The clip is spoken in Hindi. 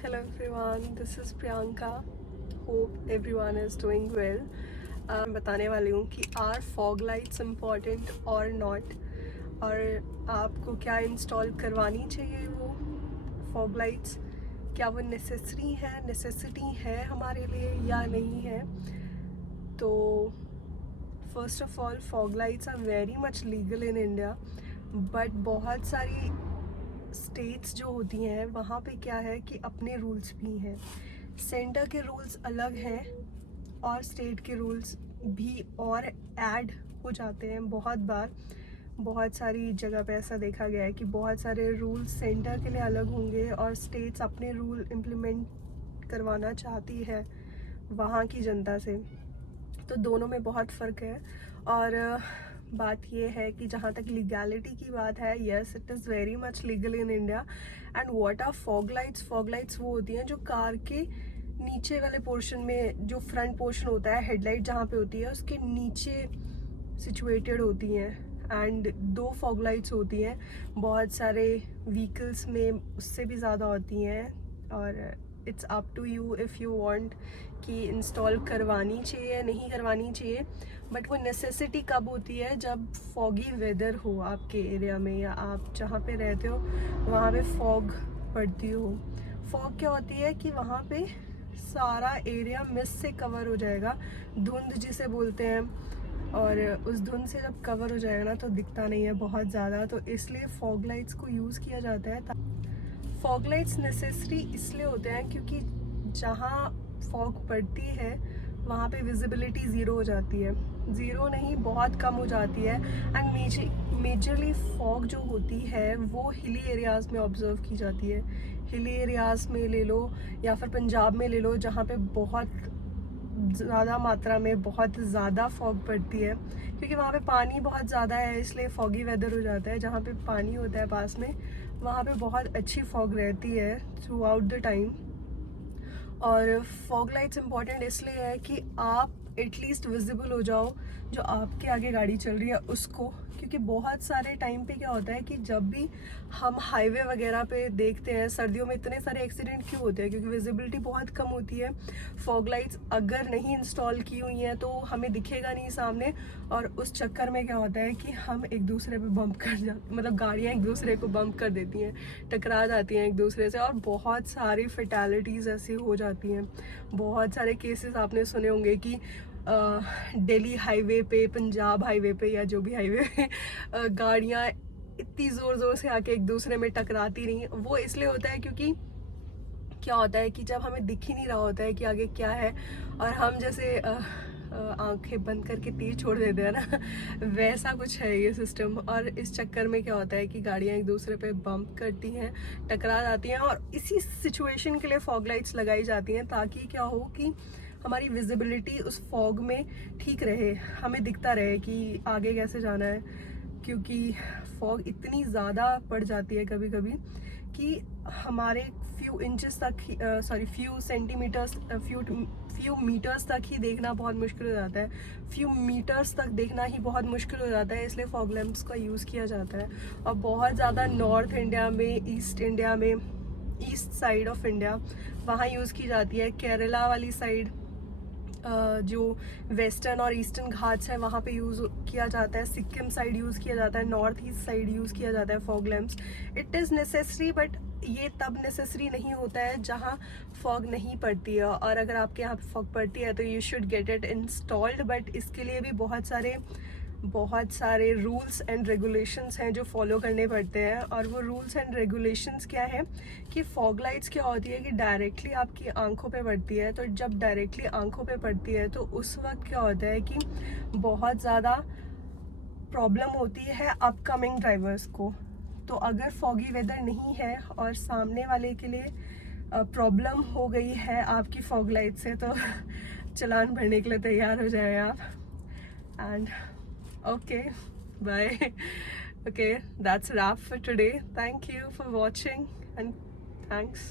Hello everyone, this is Priyanka. Hope everyone is doing well. मैं बताने वाली हूँ कि आर फॉग लाइट्स इम्पॉर्टेंट और नॉट, और आपको क्या इंस्टॉल करवानी चाहिए वो फॉग लाइट्स, क्या वो नेसेसिटी है हमारे लिए या नहीं है। तो first of all, fog lights are very much legal in India, but बहुत सारी स्टेट्स जो होती हैं वहाँ पे क्या है कि अपने रूल्स भी हैं। सेंटर के रूल्स अलग हैं और स्टेट के रूल्स भी और ऐड हो जाते हैं बहुत बार। बहुत सारी जगह पे ऐसा देखा गया है कि बहुत सारे रूल्स सेंटर के लिए अलग होंगे और स्टेट्स अपने रूल इम्प्लीमेंट करवाना चाहती है वहाँ की जनता से। तो दोनों में बहुत फ़र्क है। और बात ये है कि जहाँ तक लीगैलिटी की बात है, yes it is very much legal in India. And what are fog lights वो होती हैं जो कार के नीचे वाले पोर्शन में, जो फ्रंट पोर्शन होता है, हेडलाइट जहाँ पे होती है उसके नीचे सिचुएटेड होती हैं। एंड दो फॉग लाइट्स होती हैं, बहुत सारे व्हीकल्स में उससे भी ज़्यादा होती हैं। और it's up to you if you want कि इंस्टॉल करवानी चाहिए या नहीं करवानी चाहिए। बट वो नेसेसिटी कब होती है? जब फॉगी वेदर हो आपके एरिया में, या आप जहाँ पे रहते हो वहाँ पे फॉग पड़ती हो। फॉग क्या होती है कि वहाँ पे सारा एरिया मिस्ट से कवर हो जाएगा, धुंध जिसे बोलते हैं। और उस धुंध से जब कवर हो जाएगा ना तो दिखता नहीं है बहुत ज़्यादा, तो इसलिए फॉग लाइट्स को यूज़ किया जाता है। फॉग लाइट्स नेसेसरी इसलिए होते हैं क्योंकि जहाँ फॉग पड़ती है वहाँ पे विजिबिलिटी ज़ीरो हो जाती है, ज़ीरो नहीं बहुत कम हो जाती है। एंड मेजरली फॉग जो होती है वो हिली एरियाज़ में ऑब्जर्व की जाती है। हिली एरियाज़ में ले लो या फिर पंजाब में ले लो, जहाँ पे बहुत ज़्यादा मात्रा में बहुत ज़्यादा फॉग पड़ती है, क्योंकि वहाँ पे पानी बहुत ज़्यादा है इसलिए फॉगी वेदर हो जाता है। जहाँ पे पानी होता है पास में वहाँ पे बहुत अच्छी फॉग रहती है थ्रू आउट द टाइम। और फॉग लाइट्स इम्पॉर्टेंट इसलिए है कि आप एटलीस्ट विजिबल हो जाओ जो आपके आगे गाड़ी चल रही है उसको। क्योंकि बहुत सारे टाइम पे क्या होता है कि जब भी हम हाईवे वगैरह पे देखते हैं, सर्दियों में इतने सारे एक्सीडेंट क्यों होते हैं? क्योंकि विजिबिलिटी बहुत कम होती है। फॉग लाइट्स अगर नहीं इंस्टॉल की हुई हैं तो हमें दिखेगा नहीं सामने, और उस चक्कर में क्या होता है कि हम एक दूसरे पे बम्प कर जाते, मतलब गाड़ियाँ एक दूसरे को बम्प कर देती हैं, टकरा जाती हैं एक दूसरे से, और बहुत सारी फेटालिटीज़ ऐसी हो जाती हैं। बहुत सारे केसेस आपने सुने होंगे कि दिल्ली हाईवे पे, पंजाब हाईवे पे, या जो भी हाईवे पे गाड़ियाँ इतनी ज़ोर से आके एक दूसरे में टकराती रही। वो इसलिए होता है क्योंकि क्या होता है कि जब हमें दिख ही नहीं रहा होता है कि आगे क्या है, और हम जैसे आंखें बंद करके तीर छोड़ देते हैं ना वैसा कुछ है ये सिस्टम। और इस चक्कर में क्या होता है कि गाड़ियाँ एक दूसरे पे बम्प करती हैं, टकरा जाती हैं, और इसी सिचुएशन के लिए फॉग लाइट्स लगाई जाती हैं ताकि क्या हो कि हमारी विजिबिलिटी उस फॉग में ठीक रहे, हमें दिखता रहे कि आगे कैसे जाना है। क्योंकि फॉग इतनी ज़्यादा पड़ जाती है कभी कभी कि हमारे फ्यू इंचेस तक, फ्यू सेंटीमीटर्स, फ्यू मीटर्स तक ही देखना बहुत मुश्किल हो जाता है। फ्यू मीटर्स तक देखना ही बहुत मुश्किल हो जाता है, इसलिए फॉग लैम्प्स का यूज़ किया जाता है। और बहुत ज़्यादा नॉर्थ इंडिया में, ईस्ट इंडिया में, ईस्ट साइड ऑफ इंडिया वहाँ यूज़ की जाती है। केरला वाली साइड, जो वेस्टर्न और ईस्टर्न घाट्स हैं वहाँ पे यूज़ किया जाता है। सिक्किम साइड यूज़ किया जाता है, नॉर्थ ईस्ट साइड यूज़ किया जाता है fog lamps. It is necessary, but ये तब नेसेसरी नहीं होता है जहाँ फॉग नहीं पड़ती है। और अगर आपके यहाँ पे फॉग पड़ती है तो you should get it installed, but इसके लिए भी बहुत सारे रूल्स एंड रेगुलेशंस हैं जो फॉलो करने पड़ते हैं। और वो रूल्स एंड रेगुलेशंस क्या है कि फॉग लाइट्स क्या होती है कि डायरेक्टली आपकी आंखों पे पड़ती है। तो जब डायरेक्टली आंखों पे पड़ती है तो उस वक्त क्या होता है कि बहुत ज़्यादा प्रॉब्लम होती है अपकमिंग ड्राइवर्स को। तो अगर फॉगी वेदर नहीं है और सामने वाले के लिए प्रॉब्लम हो गई है आपकी फॉग लाइट से, तो चलान भरने के लिए तैयार हो जाए आप। And okay, bye. Okay, that's wrap for today. Thank you for watching, and thanks.